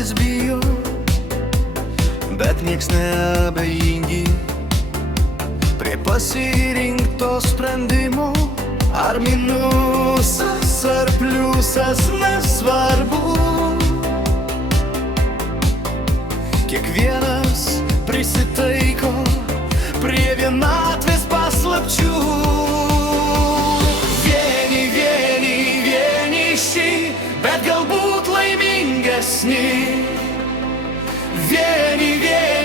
daugelis bijo, bet nieks neabejingi prie pasirinkto sprendimo. Ar minusas, ar pliusas, nesvarbu, kiekvienas prisitaiko prie vienatvės paslapčių. Vieniši, bet galbūt laimingesni. Vieniši,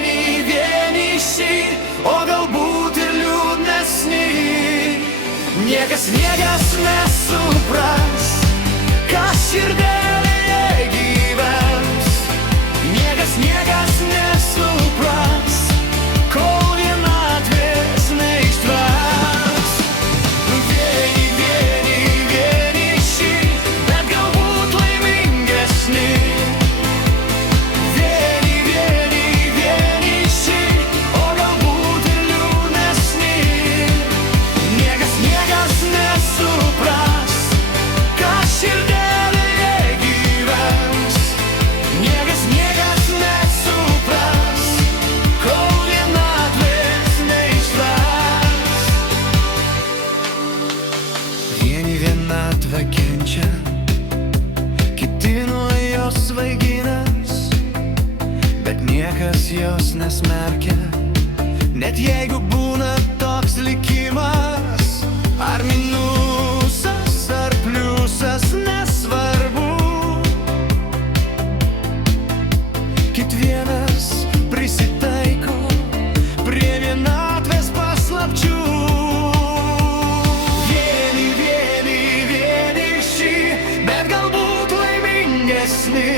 o galbūt ir liūdnesni. Niekas nesupras, kas širdelėje gyvens. Niekas nesupras, kol vienatvės neištvers. Vieniši, bet galbūt laimingesni. Vieniši, o galbūt ir liūdnesni. Niekas nesupras, kas širdelėje gyvens. Niekas nesupras, kol vienatvės neištvers. Vieni vienatvę kenčia, kiti nuo jos svaiginas, bet niekas jos nesmerkia, net jeigu būna toks likimas. Ar minusas, ar pliusas, nesvarbu, kiekvienas prisitaiko prie vienatvės paslapčių. Vieniši, bet galbūt laimingesni.